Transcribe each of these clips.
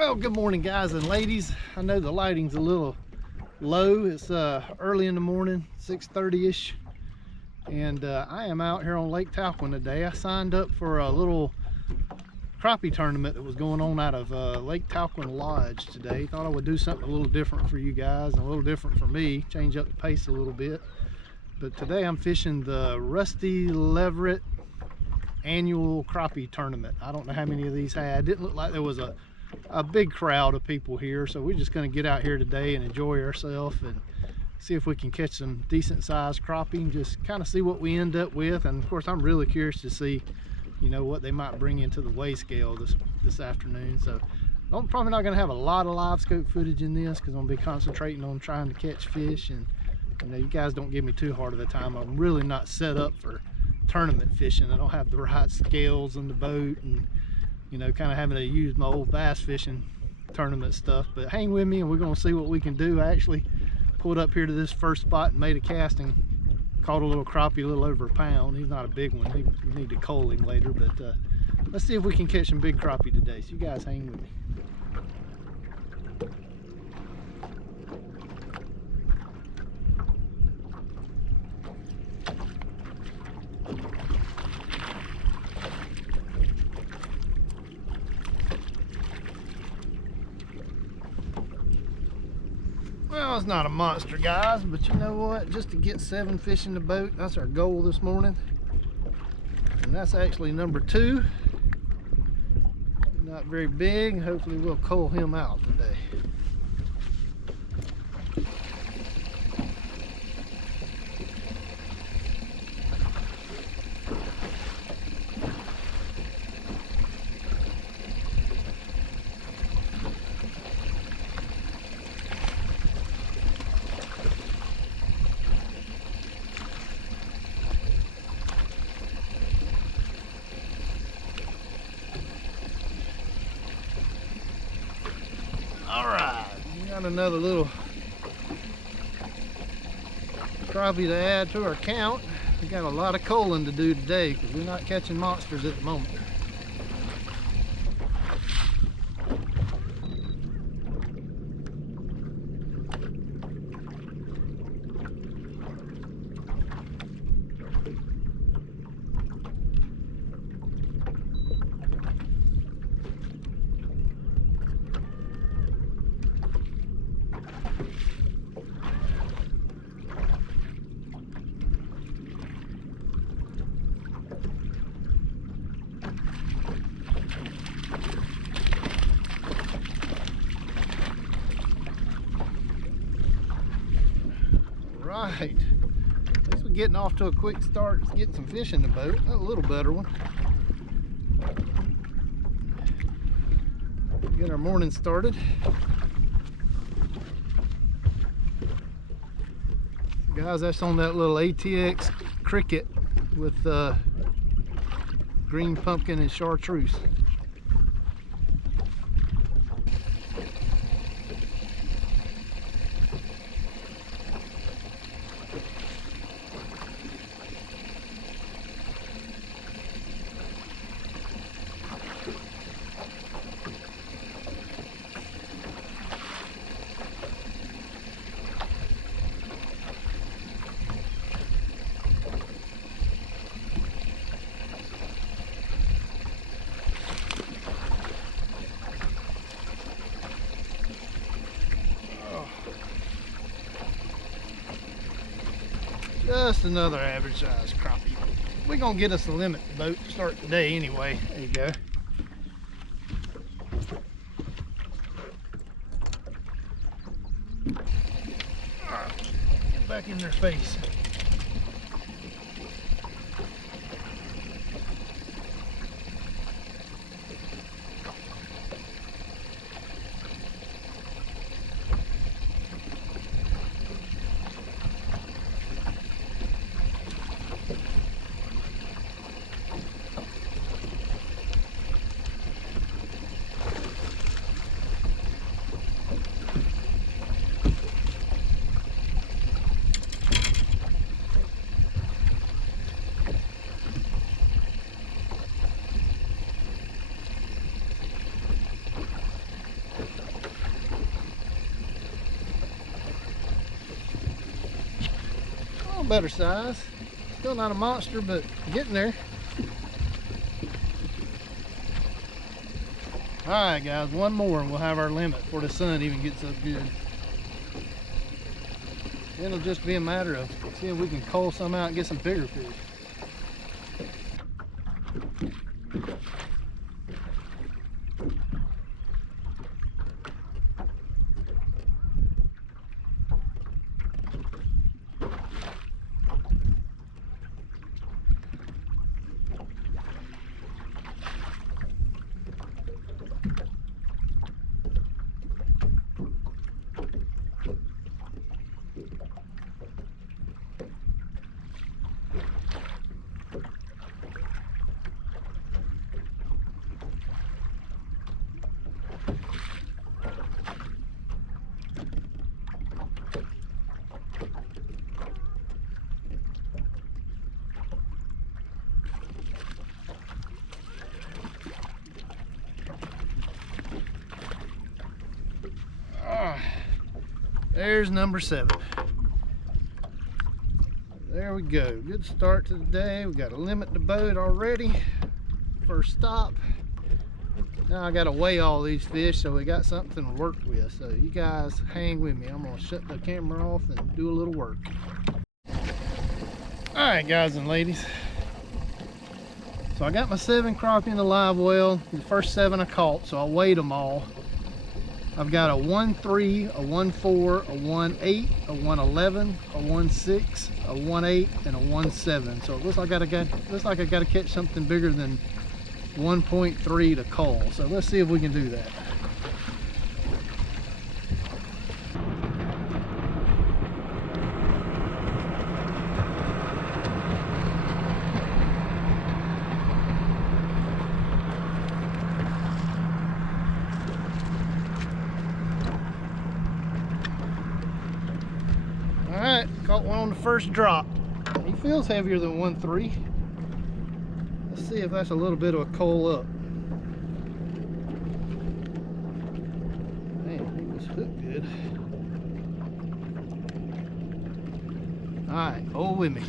Well, good morning, guys and ladies. I know the lighting's a little low. It's early in the morning, 6:30-ish, and I am out here on Lake Talquin today. I signed up for a little crappie tournament that was going on out of Lake Talquin Lodge today. Thought I would do something a little different for you guys and a little different for me, change up the pace a little bit. But today I'm fishing the Rusty Leverette annual crappie tournament. I don't know how many of these had. It didn't look like there was a big crowd of people here, so we're just going to get out here today and enjoy ourselves and see if we can catch some decent sized crappie and just kind of see what we end up with. And of course, I'm really curious to see, you know, what they might bring into the weigh scale this afternoon. So I'm probably not going to have a lot of live scope footage in this because I'm going to be concentrating on trying to catch fish. And you know, you guys don't give me too hard of a time. I'm really not set up for tournament fishing. I don't have the right scales on the boat, and you know, kind of having to use my old bass fishing tournament stuff. But hang with me and we're going to see what we can do. I actually pulled up here to this first spot and made a casting, caught a little crappie, a little over a pound. He's not a big one. We need to cull him later, but let's see if we can catch some big crappie today. So you guys hang with me. Well, it's not a monster, guys, but you know what? Just to get 7 fish in the boat, that's our goal this morning. And that's actually number 2. Not very big. Hopefully we'll cull him out today. Alright, we got another little crappie to add to our count. We got a lot of culling to do today because we're not catching monsters at the moment. Right, at least we're getting off to a quick start. It's getting some fish in the boat. A little better one. Get our morning started. Guys, that's on that little ATX cricket with green pumpkin and chartreuse. Just another average size crappie. We're gonna get us a limit boat to start the day anyway. There you go. Alright, get back in their face. better size. Still not a monster, but getting there. All right, guys, one more and we'll have our limit before the sun even gets up good. Then it'll just be a matter of seeing if we can cull some out and get some bigger fish. There's number 7. There we go. Good start to the day. We got to limit the boat already. First stop. Now I got to weigh all these fish, so we got something to work with. So you guys hang with me. I'm going to shut the camera off and do a little work. Alright, guys and ladies. So I got my 7 crappie in the live well. The first 7 I caught, so I weighed them all. I've got a 1.3, a 1.4, a 1.8, a 1.11, a 1.6, a 1.8, and a 1.7. So it looks like I got to catch something bigger than 1.3 to cull. So let's see if we can do that. Alright, caught one on the first drop. He feels heavier than 1.3. Let's see if that's a little bit of a cull up. Man, he was hooked good. Alright, hold with me.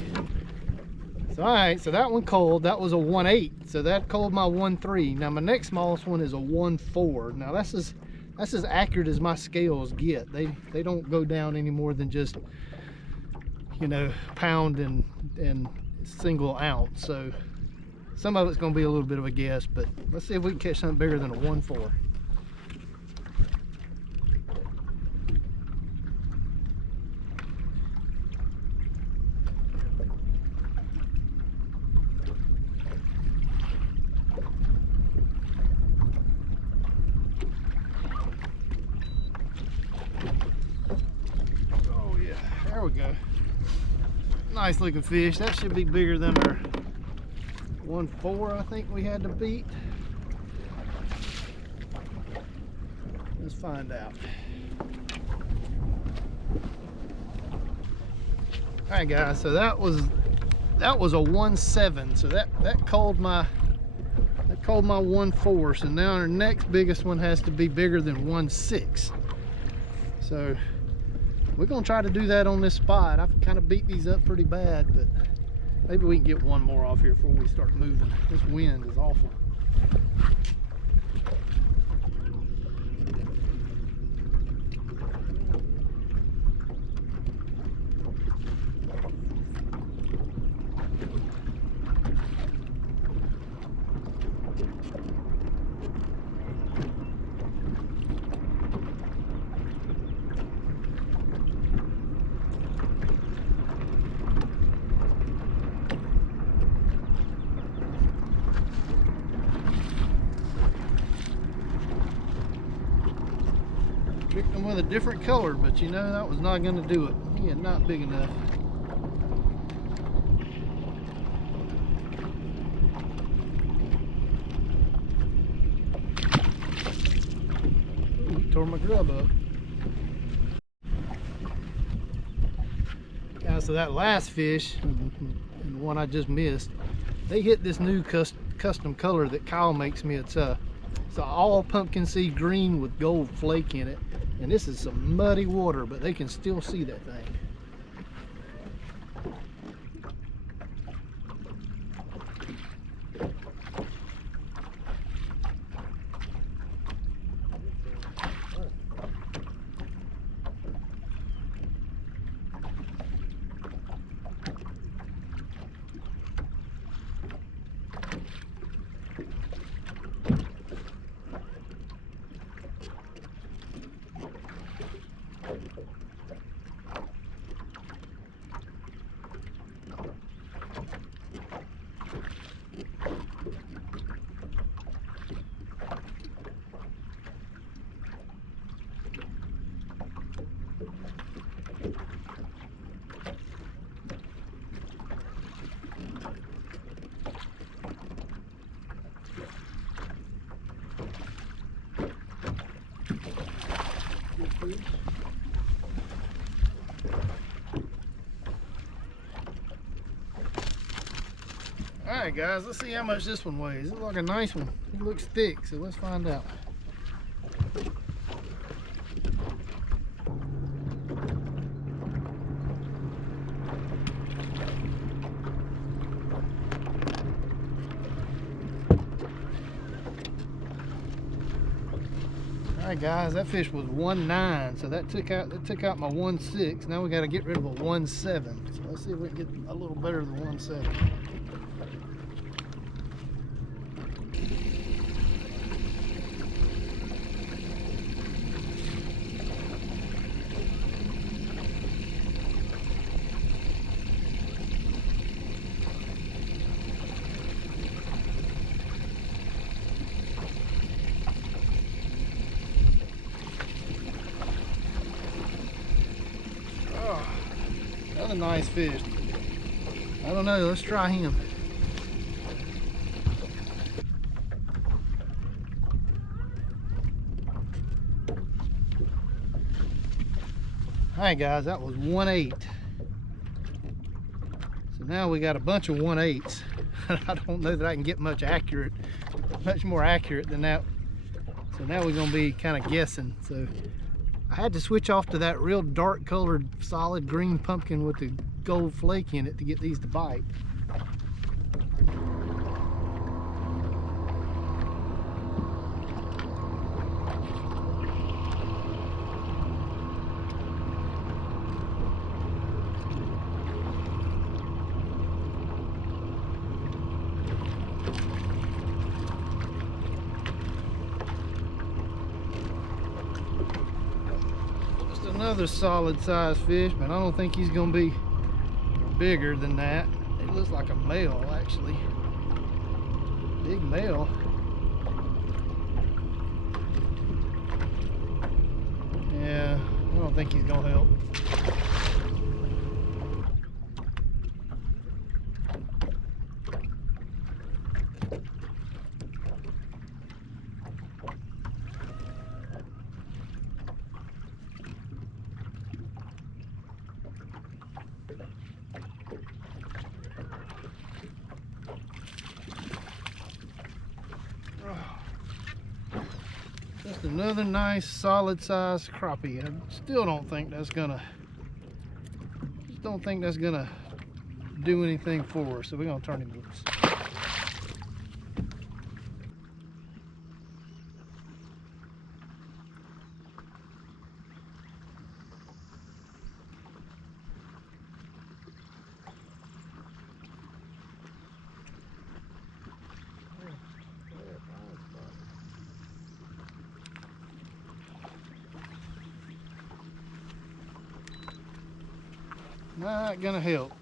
So alright, so that one culled. That was a 1.8. So that culled my 1.3. Now my next smallest one is a 1.4. Now that's as accurate as my scales get. They don't go down any more than just, you know, pound and single ounce. So some of it's going to be a little bit of a guess, but let's see if we can catch something bigger than a 1.4. Oh yeah, there we go. Nice looking fish. That should be bigger than our 1.4 I think we had to beat. Let's find out. Alright guys, so that was a 1.7. So that culled my 1.4. So now our next biggest one has to be bigger than 1.6. So we're gonna try to do that on this spot. I've kind of beat these up pretty bad, but maybe we can get one more off here before we start moving. This wind is awful. Tricked him with a different color, but you know, that was not going to do it. He is not big enough. Ooh, he tore my grub up. Yeah, so that last fish, and the one I just missed, they hit this new custom color that Kyle makes me. It's all pumpkin seed green with gold flake in it. And this is some muddy water, but they can still see that thing. fish. Alright guys, let's see how much this one weighs. It looks like a nice one. It looks thick, so let's find out. Alright guys, that fish was 1.9, so that took out my 1.6. Now we got to get rid of a 1.7. So let's see if we can get a little better than 1.7. Another nice fish. I don't know, let's try him. Alright guys, that was 1.8. So now we got a bunch of 1.8s. I don't know that I can get much more accurate than that. So now we're gonna be kind of guessing. So I had to switch off to that real dark colored solid green pumpkin with the gold flake in it to get these to bite. Another solid sized fish, but I don't think he's gonna be bigger than that. It looks like a male, actually. Big male. Yeah, I don't think he's gonna help. Just another nice solid sized crappie. I still don't think that's gonna do anything for us, so we're gonna turn him loose. Not gonna help.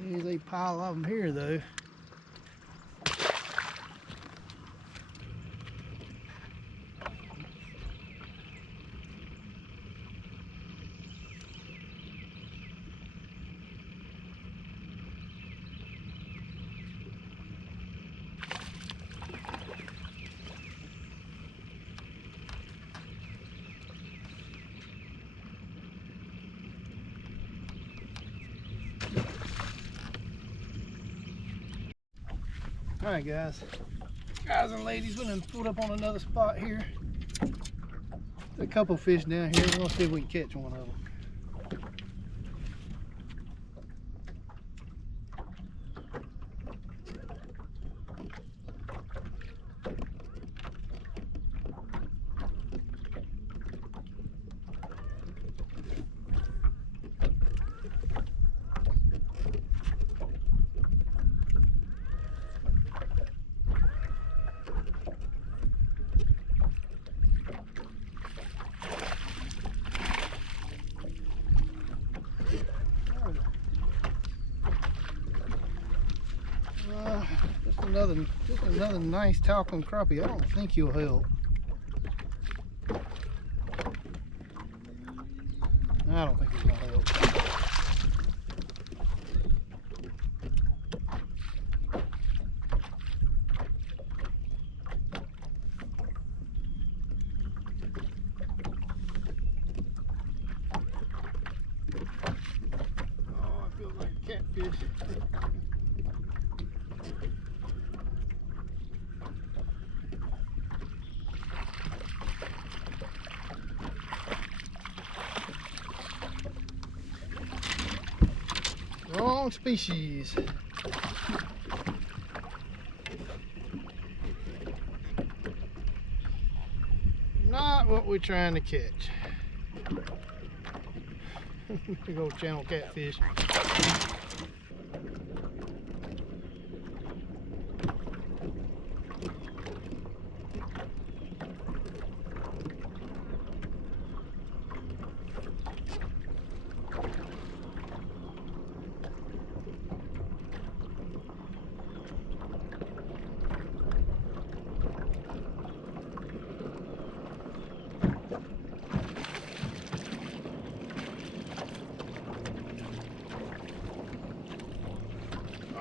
There's a pile of them here though. Alright guys and ladies, we're gonna pull up on another spot here. There's a couple fish down here. We're gonna see if we can catch one of them. Just another nice talcum crappie. I don't think he'll help. I don't think he's gonna help. fish. Wrong species. Not what we're trying to catch. Big old channel catfish.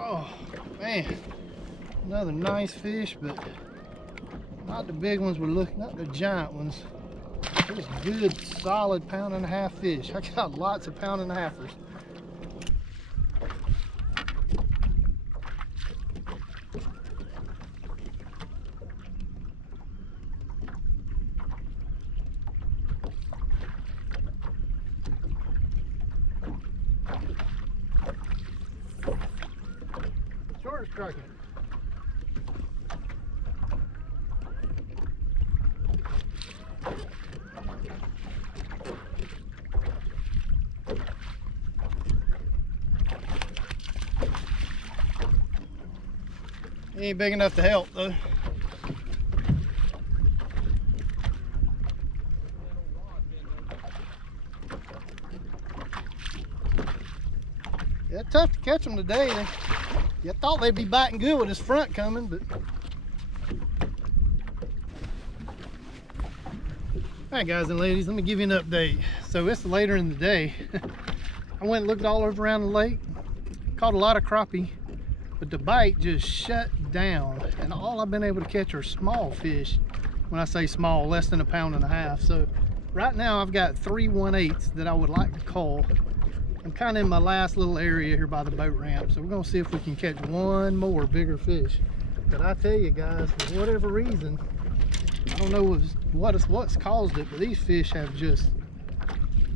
Oh man, another nice fish, but not the big ones we're looking, not the giant ones. Just good, solid pound-and-a-half fish. I got lots of pound-and-a-halfers. Short striking. He ain't big enough to help though. Yeah, tough to catch them today. You thought they'd be biting good with this front coming, but alright guys and ladies, let me give you an update. So it's later in the day. I went and looked all over around the lake, caught a lot of crappie, but the bite just shut down, and all I've been able to catch are small fish. When I say small, less than a pound-and-a-half. So right now I've got 3 1/8s that I would like to call. I'm kind of in my last little area here by the boat ramp, so we're gonna see if we can catch one more bigger fish. But I tell you guys, for whatever reason, I don't know what's caused it, but these fish have just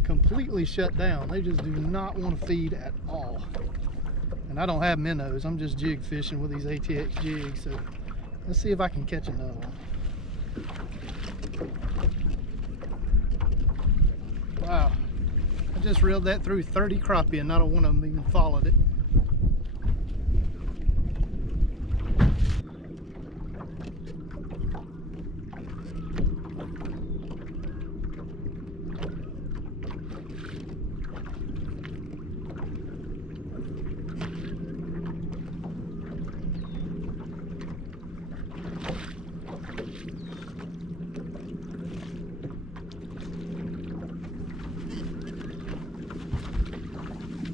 completely shut down. They just do not want to feed at all. And I don't have minnows, I'm just jig fishing with these ATX jigs. So let's see if I can catch another one. Wow, I just reeled that through 30 crappie and not a one of them even followed it.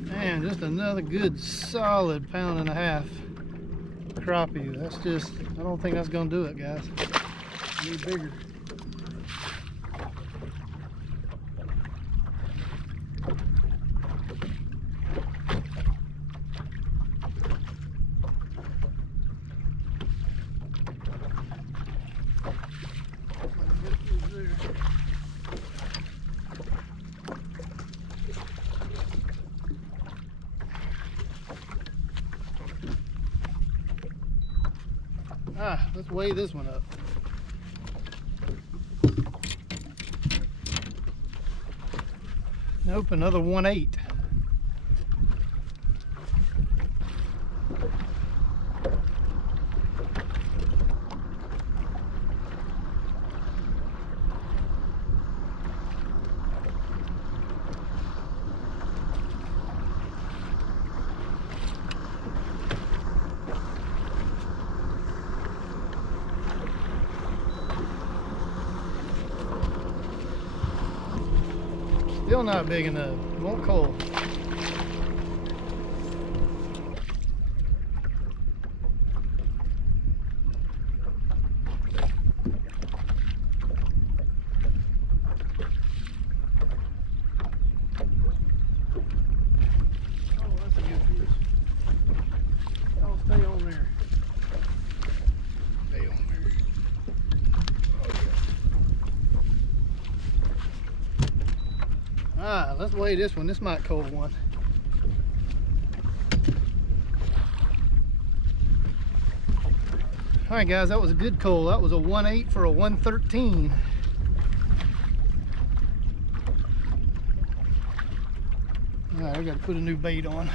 Man, just another good solid pound-and-a-half crappie. That's just, I don't think that's gonna do it, guys. Need bigger. Let's weigh this one up. Nope, another 1/8. Still not big enough. Won't call. Oh, that's a good fish. Alright, let's weigh this one. This might cold one. Alright guys, that was a good coal. That was a 1.8 for a 113. Alright, I gotta put a new bait on.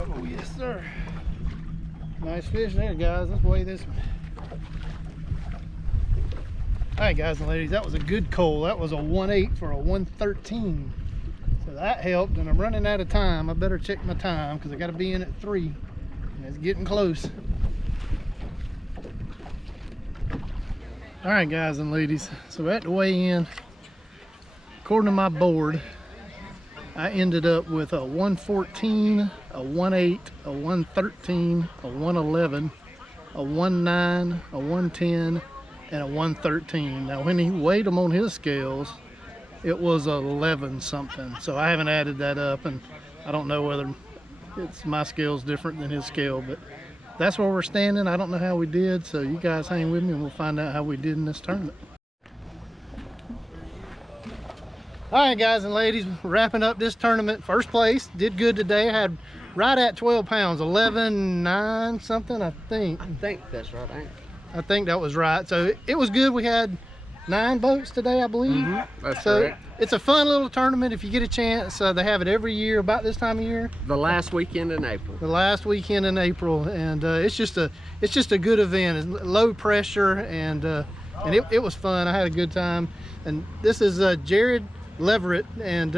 Oh yes sir. Nice fish there guys. Let's weigh this one. Alright guys and ladies, that was a good coal. That was a 1.8 for a 113. So that helped, and I'm running out of time. I better check my time because I got to be in at 3 and it's getting close. Alright guys and ladies, so at the weigh in, according to my board, I ended up with a 114, a 1.8, a 113, a 111, a 1.9, a 110, and a 113. Now when he weighed them on his scales, it was 11 something. So I haven't added that up, and I don't know whether it's my scale's different than his scale, but that's where we're standing. I don't know how we did, so you guys hang with me and we'll find out how we did in this tournament. All right guys and ladies, wrapping up this tournament. First place, did good today. I had right at 12 pounds, 11.9 something, I think. I think that's right, ain't it? I think that was right. So it was good. We had 9 boats today, I believe. That's so correct. It's a fun little tournament if you get a chance. They have it every year about this time of year. The last weekend in April. The last weekend in April, and it's just a good event. It's low pressure, and it was fun. I had a good time. And this is Jared Leverette, and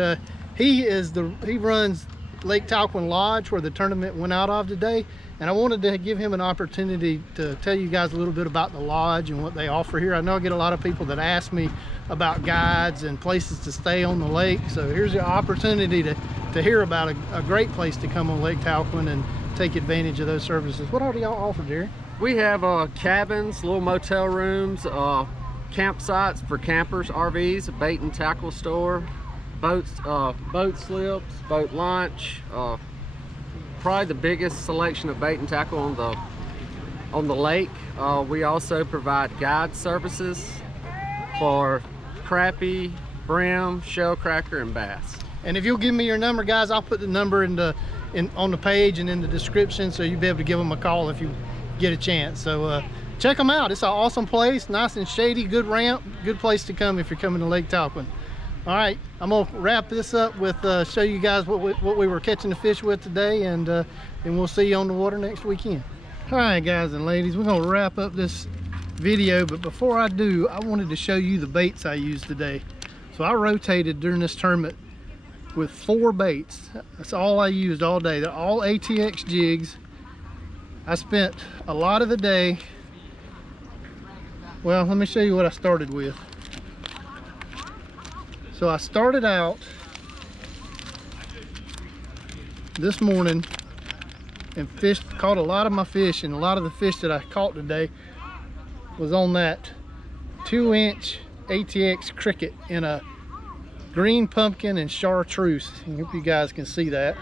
he runs Lake Talquin Lodge, where the tournament went out of today. And I wanted to give him an opportunity to tell you guys a little bit about the lodge and what they offer here. I know I get a lot of people that ask me about guides and places to stay on the lake. So here's your opportunity to hear about a great place to come on Lake Talquin and take advantage of those services. What all do y'all offer, Jerry? We have cabins, little motel rooms, campsites for campers, RVs, a bait and tackle store, boats, boat slips, boat launch, probably the biggest selection of bait and tackle on the lake. We also provide guide services for crappie, brim, shell cracker, and bass. And if you'll give me your number, guys, I'll put the number on the page and in the description, so you'll be able to give them a call if you get a chance. So check them out. It's an awesome place, nice and shady, good ramp, good place to come if you're coming to Lake Talquin. All right, I'm gonna wrap this up with show you guys what we were catching the fish with today, and we'll see you on the water next weekend. All right guys and ladies, we're gonna wrap up this video, but before I do, I wanted to show you the baits I used today. So I rotated during this tournament with 4 baits. That's all I used all day. They're all ATX jigs. I spent a lot of the day. Well, let me show you what I started with. So I started out this morning and caught a lot of my fish, and a lot of the fish that I caught today was on that 2-inch ATX cricket in a green pumpkin and chartreuse. I hope you guys can see that.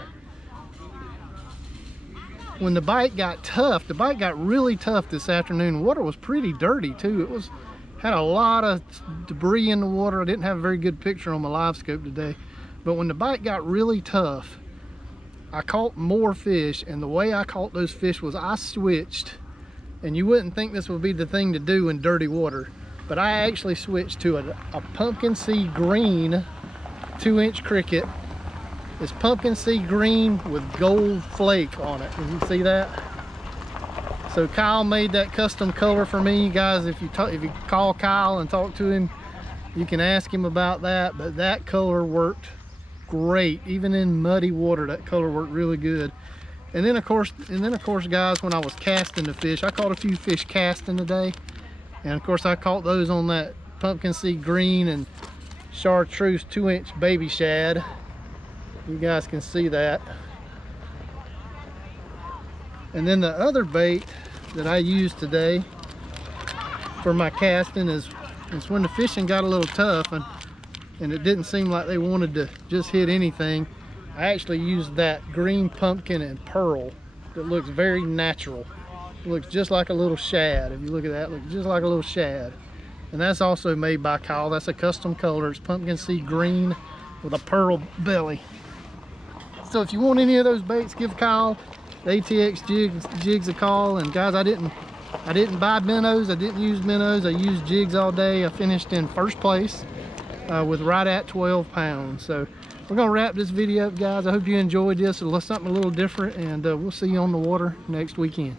When the bite got tough, the bite got really tough this afternoon. The water was pretty dirty too. Had a lot of debris in the water. I didn't have a very good picture on my live scope today, but when the bite got really tough, I caught more fish, and the way I caught those fish was I switched, and you wouldn't think this would be the thing to do in dirty water, but I actually switched to a pumpkin seed green 2-inch cricket. It's pumpkin seed green with gold flake on it. Can you see that? So Kyle made that custom color for me, guys. If you call Kyle and talk to him, you can ask him about that. But that color worked great, even in muddy water. That color worked really good. And then of course, guys, when I was casting the fish, I caught a few fish casting today, and of course I caught those on that pumpkin seed green and chartreuse 2-inch baby shad. You guys can see that. And then the other bait that I used today for my casting is when the fishing got a little tough and it didn't seem like they wanted to just hit anything. I actually used that green pumpkin and pearl that looks very natural. It looks just like a little shad. If you look at that, it looks just like a little shad. And that's also made by Kyle. That's a custom color. It's pumpkin seed green with a pearl belly. So if you want any of those baits, give Kyle the ATX jigs a call. And guys, I didn't buy minnows. I didn't use minnows. I used jigs all day. I finished in first place with right at 12 pounds. So we're gonna wrap this video up, guys. I hope you enjoyed this. It was something a little different, and we'll see you on the water next weekend.